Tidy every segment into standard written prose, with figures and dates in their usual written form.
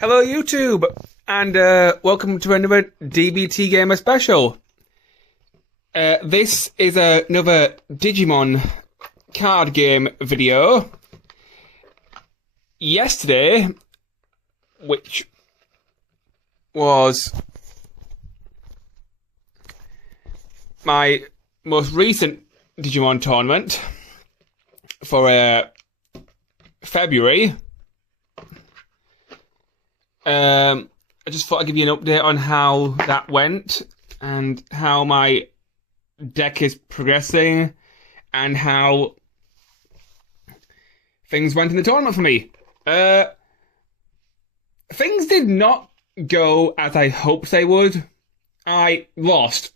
Hello YouTube, and welcome to another DBTGamer special. This is another Digimon card game video. Yesterday, which was my most recent Digimon tournament for February. I just thought I'd give you an update on how that went and how my deck is progressing and how things went in the tournament for me. Things did not go as I hoped they would. I lost.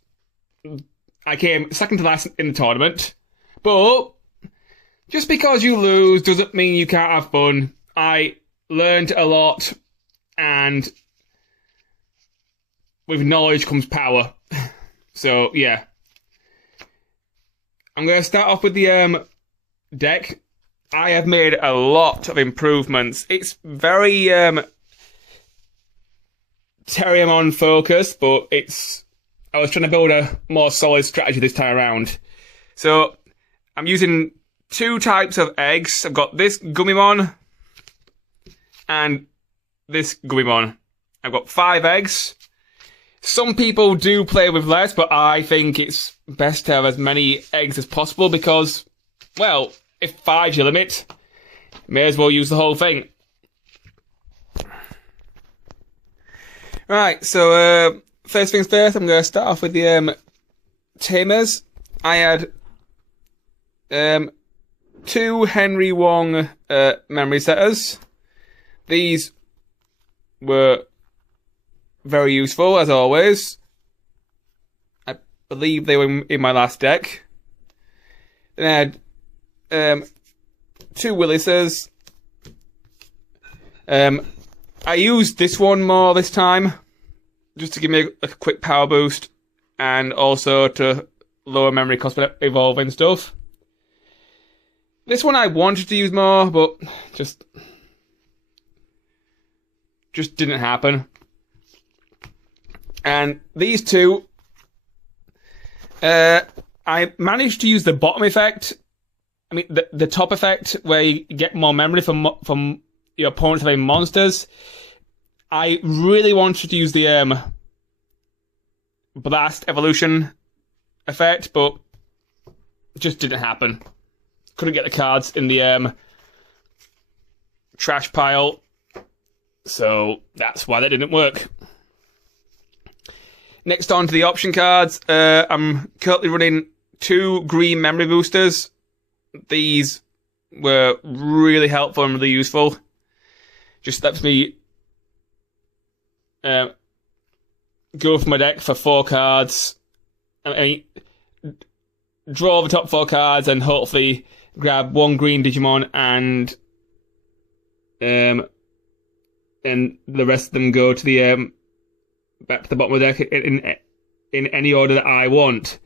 I came second to last in the tournament, but just because you lose doesn't mean you can't have fun. I learned a lot. And with knowledge comes power. So, yeah. I'm going to start off with the deck. I have made a lot of improvements. It's very Terriermon focused, but I was trying to build a more solid strategy this time around. So, I'm using two types of eggs. I've got this Gummimon and this Digimon. I've got 5 eggs. Some people do play with less, but I think it's best to have as many eggs as possible because, well, if 5's your limit, may as well use the whole thing. Right, so first things first, I'm going to start off with the tamers. I had 2 Henry Wong memory setters. These were very useful, as always. I believe they were in my last deck. Then I had 2 Willises. I used this one more this time, just to give me a quick power boost, and also to lower memory cost for evolving stuff. This one I wanted to use more, but just didn't happen. And these two, I managed to use the bottom effect. I mean, the top effect, where you get more memory from your opponents having monsters. I really wanted to use the blast evolution effect, but it just didn't happen. Couldn't get the cards in the trash pile. So that's why that didn't work. Next on to the option cards. I'm currently running 2 green memory boosters. These were really helpful and really useful. Just lets me go for my deck for 4 cards. I mean, draw the top 4 cards and hopefully grab 1 green Digimon and the rest of them go to the back to the bottom of the deck in any order that I want.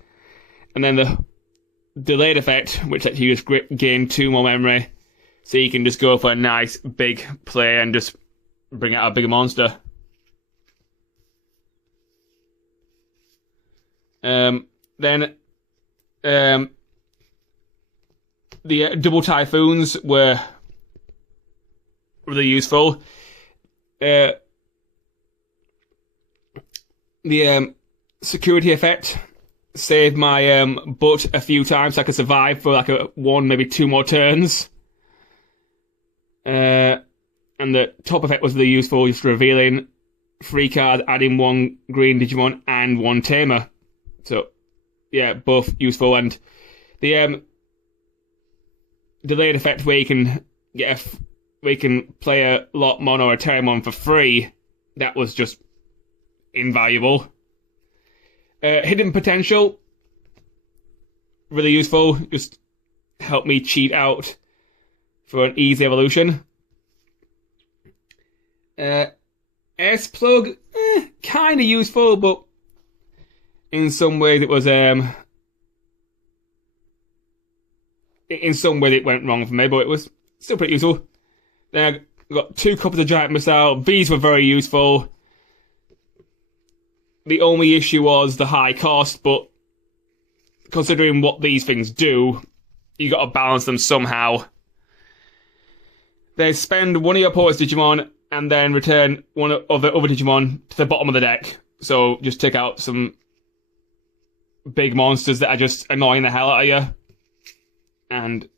And then the delayed effect, which lets you just gain 2 more memory, so you can just go for a nice big play and just bring out a bigger monster. Then the double typhoons were really useful. The security effect saved my butt a few times, so I could survive for like 1, maybe 2 more turns. And the top effect was really useful, just revealing 3 cards, adding 1 green Digimon and 1 tamer. So, yeah, both useful. And the delayed effect, where you can play a Lotmon or a Terriermon for free, that was just invaluable. Hidden potential, really useful. Just help me cheat out for an easy evolution. S-Plug, kind of useful, but in some ways it was in some ways it went wrong for me, but it was still pretty useful. Then got 2 copies of Giant Missile. These were very useful. The only issue was the high cost, but considering what these things do, you got to balance them somehow. They spend one of your opponent's Digimon and then return one of the other Digimon to the bottom of the deck. So just take out some big monsters that are just annoying the hell out of you. And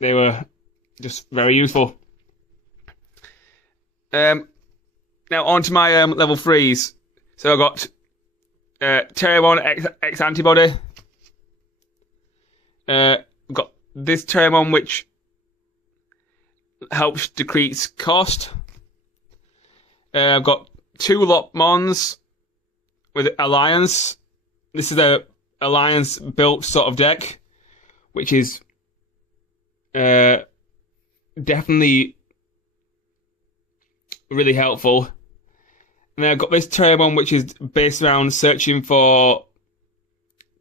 they were just very useful. Now on to my level 3s. So I got Terriermon X Antibody. Got this Terriermon which helps decrease cost. I've got 2 Lopmons with Alliance. This is a Alliance built sort of deck, which is definitely really helpful. And then I've got this Terriermon, which is based around searching for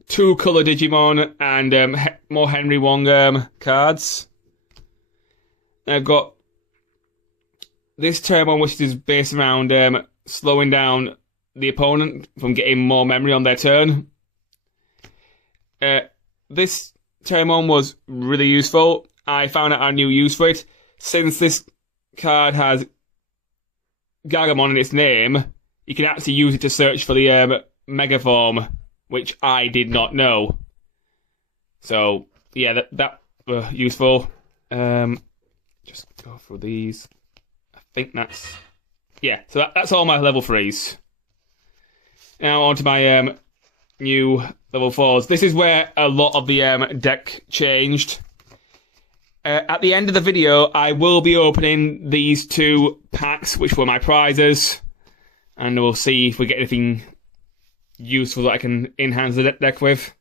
2 colour Digimon and more Henry Wong cards. And I've got this Terriermon, which is based around slowing down the opponent from getting more memory on their turn. This Terriermon was really useful. I found out a new use for it. Since this card has Gigamon in its name, you can actually use it to search for the Mega Form, which I did not know. So, yeah, that was useful. Just go through these. I think that's... Yeah, so that's all my level 3s. Now on to my new level 4s. This is where a lot of the deck changed. At the end of the video, I will be opening these 2 packs, which were my prizes. And we'll see if we get anything useful that I can enhance the deck with.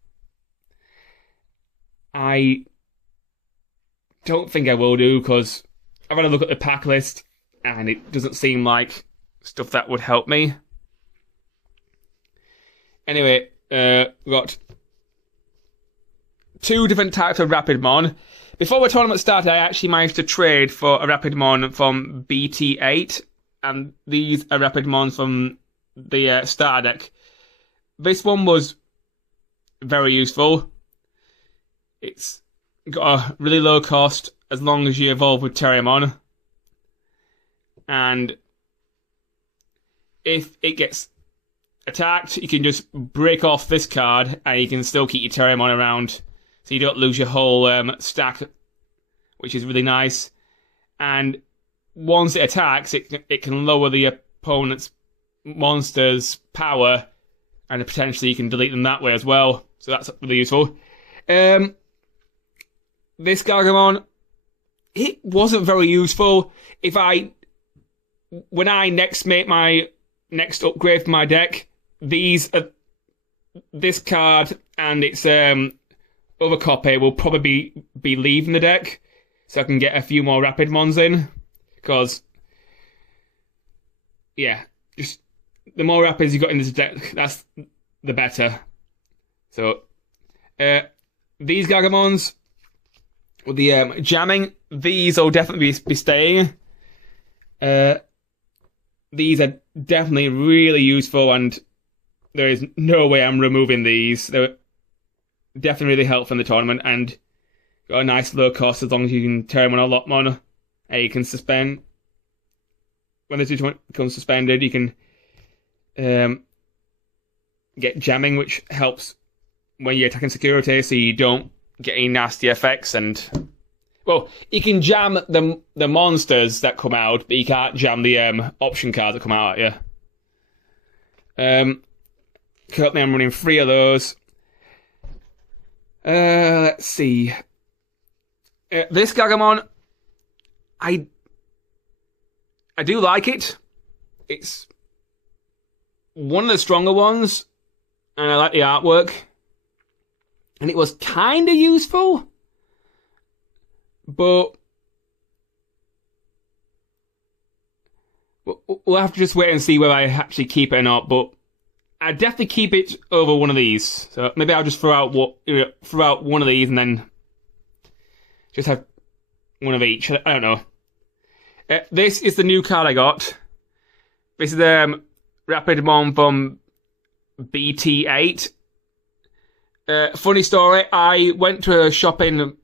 I don't think I will do, because I've had a look at the pack list, and it doesn't seem like stuff that would help me. Anyway, we've got 2 different types of Rapidmon. Before the tournament started, I actually managed to trade for a Rapidmon from BT8, and these are Rapidmons from the starter deck. This one was very useful. It's got a really low cost as long as you evolve with Terriermon. And if it gets attacked, you can just break off this card and you can still keep your Terriermon around, so you don't lose your whole stack, which is really nice. And once it attacks, it can lower the opponent's monster's power, and potentially you can delete them that way as well. So that's really useful. This Gigamon, it wasn't very useful. When I next make my next upgrade for my deck, this card and its other copy will probably be leaving the deck, so I can get a few more Rapidmons in. Because, yeah, just the more Rapids you got in this deck, that's the better. So, these Gigamons with the jamming, these will definitely be staying. These are definitely really useful, and there is no way I'm removing these. They're definitely really helpful in the tournament, and got a nice low cost as long as you can Terriermon a lot more. And you can suspend. When the Digimon becomes suspended, you can get jamming, which helps when you're attacking security, so you don't get any nasty effects. And well, you can jam the monsters that come out, but you can't jam the option cards that come out at you. Currently, I'm running 3 of those. Let's see. This Gigamon, I do like it. It's one of the stronger ones, and I like the artwork. And it was kind of useful, but we'll have to just wait and see whether I actually keep it or not. But I'd definitely keep it over one of these. So maybe I'll just throw out one of these and then just have one of each. I don't know. This is the new card I got. This is Rapidmon from BT8. Funny story, I went to a shop in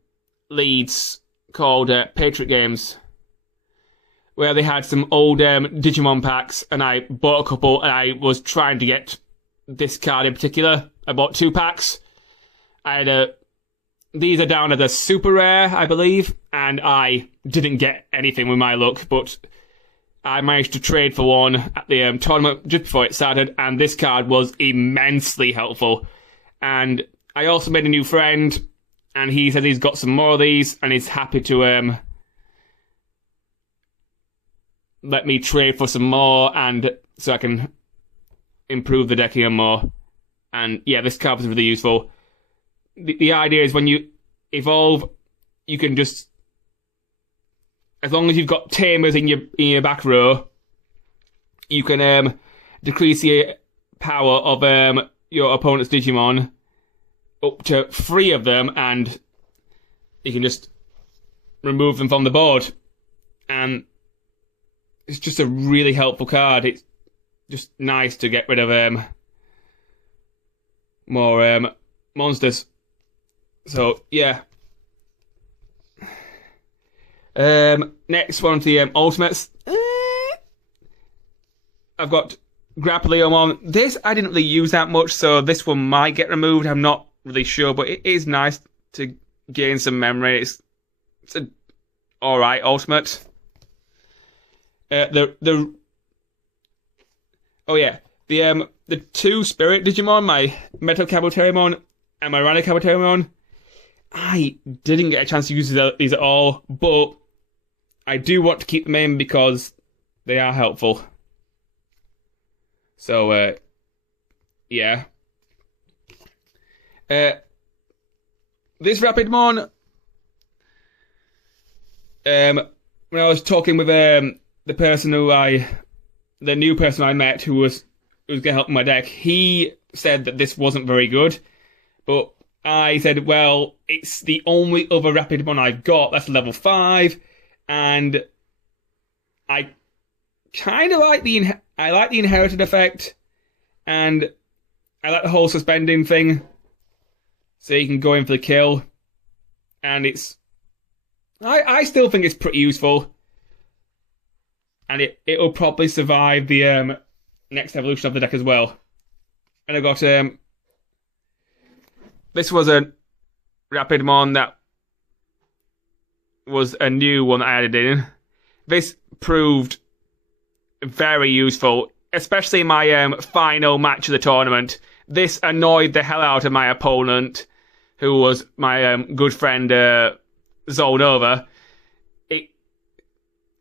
Leeds called Patriot Games, where they had some old Digimon packs, and I bought a couple, and I was trying to get this card in particular. I bought 2 packs. I had these are down as a super rare, I believe, and I didn't get anything with my luck, but I managed to trade for one at the tournament just before it started, and this card was immensely helpful. And I also made a new friend, and he said he's got some more of these, and he's happy to let me trade for some more, and so I can improve the deck even more. And yeah, this card was really useful. The idea is when you evolve, you can just, as long as you've got tamers in your back row, you can decrease the power of your opponent's Digimon up to 3 of them, and you can just remove them from the board. And it's just a really helpful card. It's just nice to get rid of more monsters. So yeah. Next one to the ultimates. I've got Terriermon. This I didn't really use that much, so this one might get removed. I'm not really sure, but it is nice to gain some memory. It's an alright ultimate. The 2 spirit Digimon, my Metal Terriermon and my Rhino Terriermon, I didn't get a chance to use these at all, but I do want to keep them in because they are helpful. So, yeah. This Rapidmon, when I was talking with the new person I met who was going to help my deck, he said that this wasn't very good, but I said, well, it's the only other Rapidmon I've got that's level 5, and I kind of like the inherited effect, and I like the whole suspending thing, so you can go in for the kill, and I still think it's pretty useful, and it'll probably survive the next evolution of the deck as well. And I've got this was a Rapidmon that was a new one that I added in. This proved very useful, especially in my final match of the tournament. This annoyed the hell out of my opponent, who was my good friend Zonova.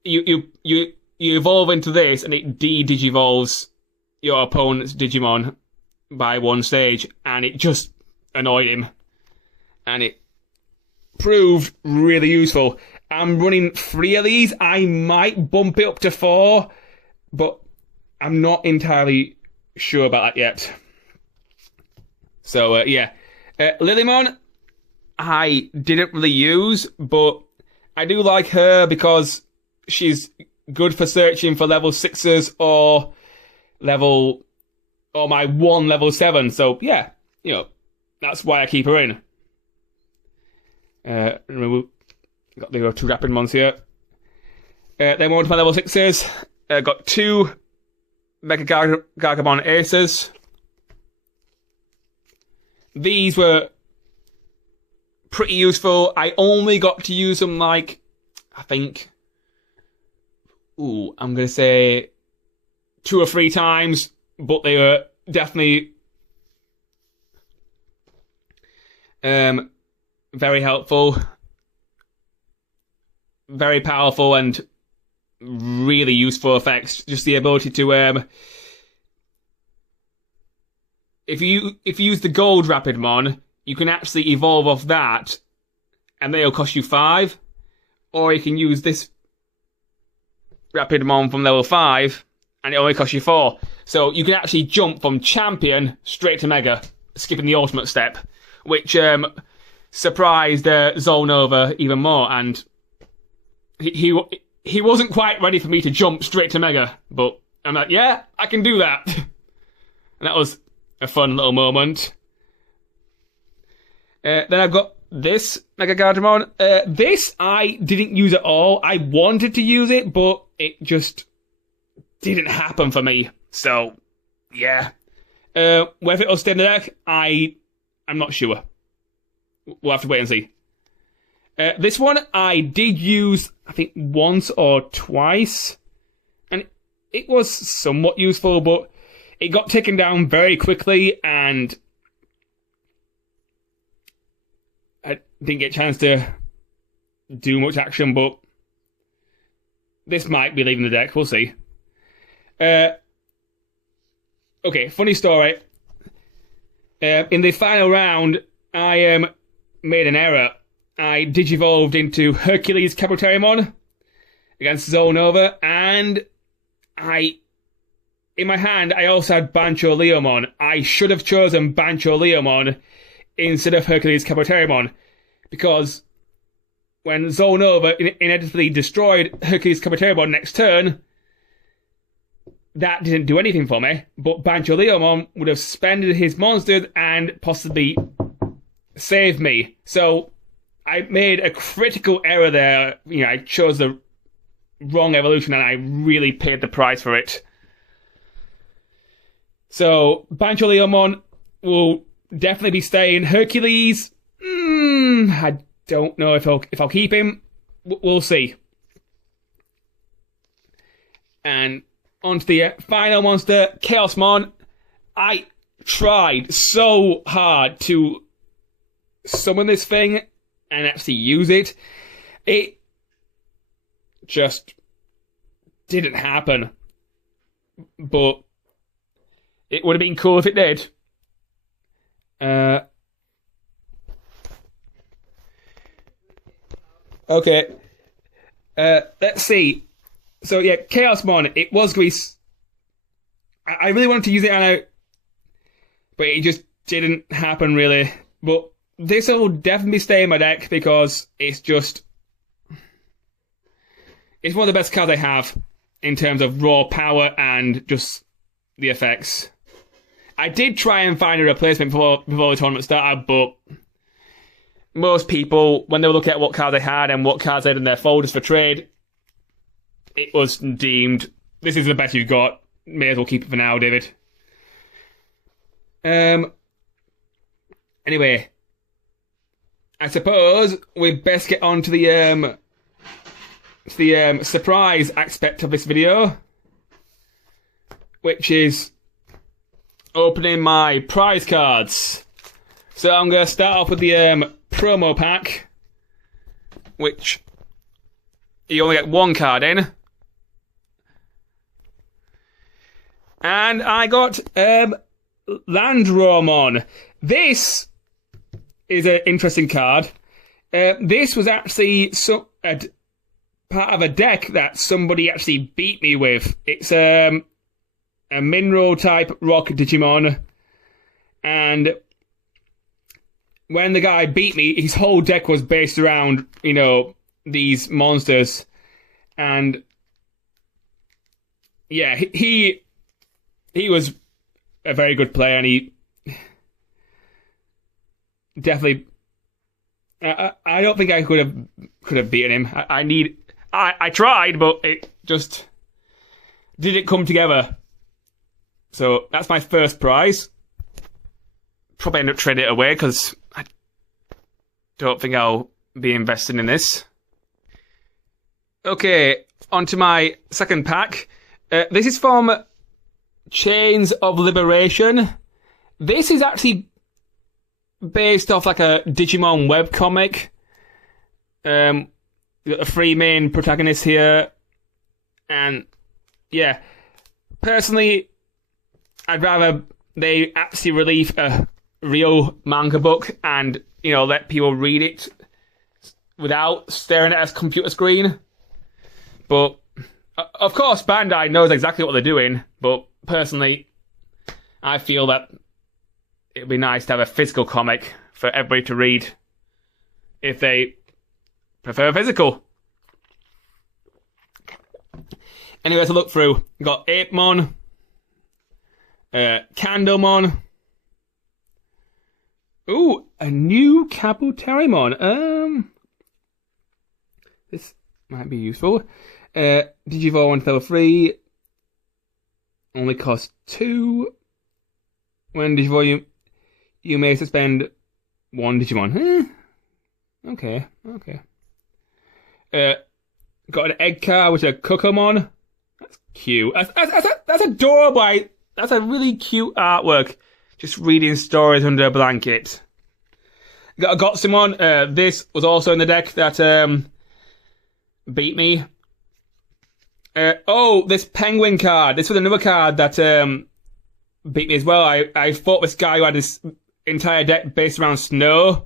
You evolve into this, and it de-digivolves your opponent's Digimon by 1 stage, and it just annoyed him. And it proved really useful. I'm running 3 of these. I might bump it up to 4, but I'm not entirely sure about that yet. So, yeah. Lilymon, I didn't really use, but I do like her because she's good for searching for level 6s or my 1 level 7. So, yeah, that's why I keep her in. Remember, got the 2 Rapidmons here. Then one to my level 6s. Got 2 Mega Gargamon Aces. These were pretty useful. I only got to use them I think, I'm going to say 2 or 3 times, but they were definitely very helpful, very powerful, and really useful effects. Just the ability to if you use the gold Rapidmon, you can actually evolve off that, and they'll cost you 5. Or you can use this Rapidmon from level 5, and it only costs you 4. So you can actually jump from champion straight to mega, skipping the ultimate step, which surprised Zonova even more. And he he wasn't quite ready for me to jump straight to Mega, but I'm like, yeah, I can do that. And that was a fun little moment. Then I've got this Mega Gardemon. This I didn't use at all. I wanted to use it, but it just didn't happen for me. So, yeah. Whether it'll stay in the deck, I'm not sure. We'll have to wait and see. This one I did use, I think, once or twice. And it was somewhat useful, but it got taken down very quickly, and I didn't get a chance to do much action, but this might be leaving the deck. We'll see. Okay, funny story. In the final round, I made an error. I digivolved into Hercules Terriermon against Zonova, and in my hand, I also had Bancho Leomon. I should have chosen Bancho Leomon instead of Hercules Terriermon, because when Zonova inevitably destroyed Hercules Terriermon next turn, that didn't do anything for me, but Bancho Leomon would have suspended his monsters and possibly saved me. So I made a critical error there. You know, I chose the wrong evolution, and I really paid the price for it. So Bancho Leomon will definitely be staying. Hercules, I don't know if I'll keep him. We'll see. And on to the final monster, Chaosmon. I tried so hard to summon this thing and actually use it. It just didn't happen. But it would have been cool if it did. Okay. Let's see. So yeah, Chaosmon, it was Grease. I really wanted to use it, but it just didn't happen really. But this will definitely stay in my deck because it's one of the best cards I have in terms of raw power and just the effects. I did try and find a replacement before the tournament started, but most people, when they were looking at what cards they had and what cards they had in their folders for trade, it was deemed, this is the best you've got. May as well keep it for now, David. Anyway, I suppose we best get on to the surprise aspect of this video, which is opening my prize cards. So I'm going to start off with the promo pack, which you only get one card in. And I got Landromon. This is an interesting card. This was actually part of a deck that somebody actually beat me with. It's a mineral type rock Digimon, and when the guy beat me, his whole deck was based around, you know, these monsters. And yeah, he was a very good player, and he definitely, I don't think I could have beaten him. I tried, but it just didn't come together. So that's my first prize. Probably end up trading it away because I don't think I'll be investing in this. Okay, on to my second pack. This is from Chains of Liberation. This is actually based off like a Digimon webcomic. Got the three main protagonists here. And yeah, personally, I'd rather they actually release a real manga book and, you know, let people read it without staring at a computer screen. But of course, Bandai knows exactly what they're doing. But personally, I feel that it'd be nice to have a physical comic for everybody to read if they prefer physical. Anyway, to look through, we got Apemon, Candlemon. Ooh, a new Terriermon. This might be useful. Digivolve level 3. Only cost 2. When Digivolve, you may suspend 1 Digimon. Okay. Got an egg card, which is a Cocomon. That's cute. That's adorable. That's a really cute artwork. Just reading stories under a blanket. Got a Gotsumon. This was also in the deck that beat me. This penguin card. This was another card that beat me as well. I fought this guy who had this entire deck based around snow.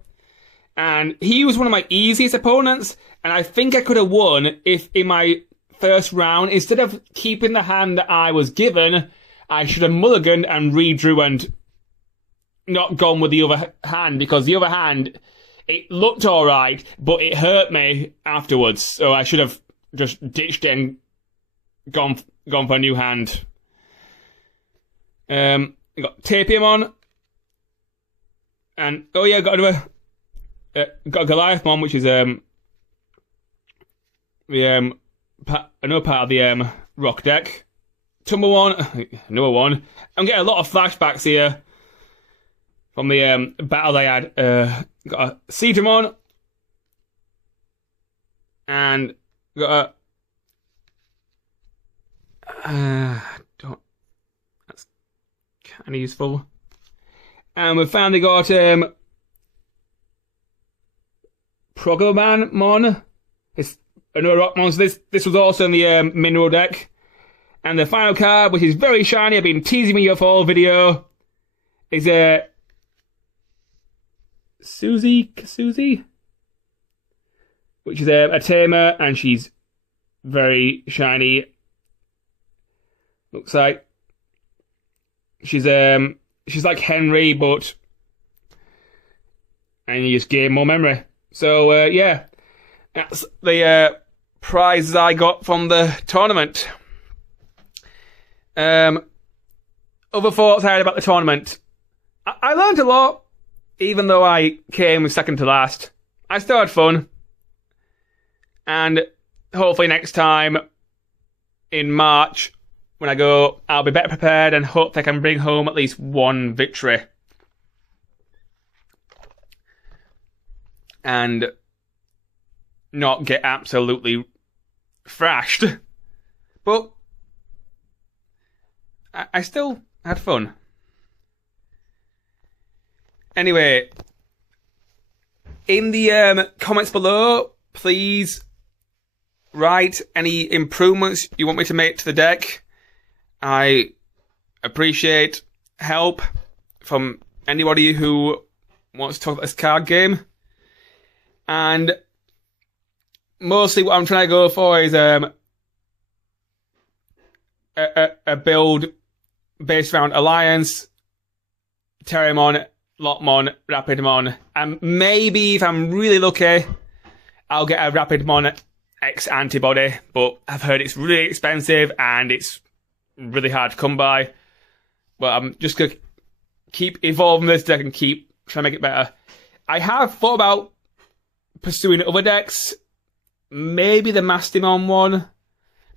And he was one of my easiest opponents. And I think I could have won if in my first round, instead of keeping the hand that I was given, I should have mulliganed and redrew and not gone with the other hand, because the other hand, it looked alright, but it hurt me afterwards. So I should have just ditched it and gone for a new hand. You got Terriermon. And, got another, got a Goliathmon, which is, another part of the, rock deck. Tentomon, another one. I'm getting a lot of flashbacks here from the battle they had. Got a Digimon, and got a that's kind of useful. And we finally got Programmon. It's another rock monster. This was also in the mineral deck. And the final card, which is very shiny, I've been teasing me for all video, is Susie, which is a tamer, and she's very shiny. Looks like she's like Henry, but and you just gain more memory. So yeah, that's the prizes I got from the tournament. Other thoughts I had about the tournament. I learned a lot, even though I came second to last. I still had fun. And hopefully next time, in March, when I go, I'll be better prepared and hope I can bring home at least one victory. And not get absolutely thrashed. But I still had fun. Anyway, in the comments below, please write any improvements you want me to make to the deck. I appreciate help from anybody who wants to talk about this card game. And mostly what I'm trying to go for is a build based around Alliance, Terriermon, Lockmon, Rapidmon, and maybe if I'm really lucky, I'll get a Rapidmon X antibody, but I've heard it's really expensive and it's really hard to come by. But I'm just going to keep evolving this deck and keep trying to make it better. I have thought about pursuing other decks, maybe the Mastimon one,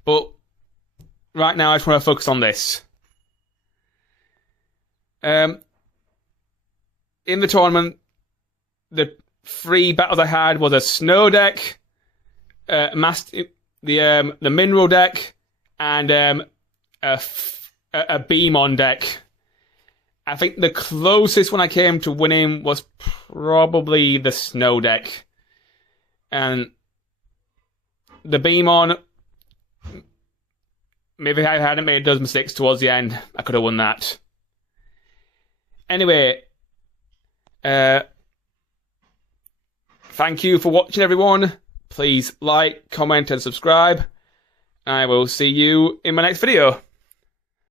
but right now I just want to focus on this. In the tournament, the 3 battles I had was a snow deck, the mineral deck, and a Beamon deck. I think the closest one I came to winning was probably the snow deck. And the Beamon, maybe if I hadn't made those mistakes towards the end, I could have won that. Anyway, thank you for watching, everyone. Please like, comment, and subscribe. I will see you in my next video.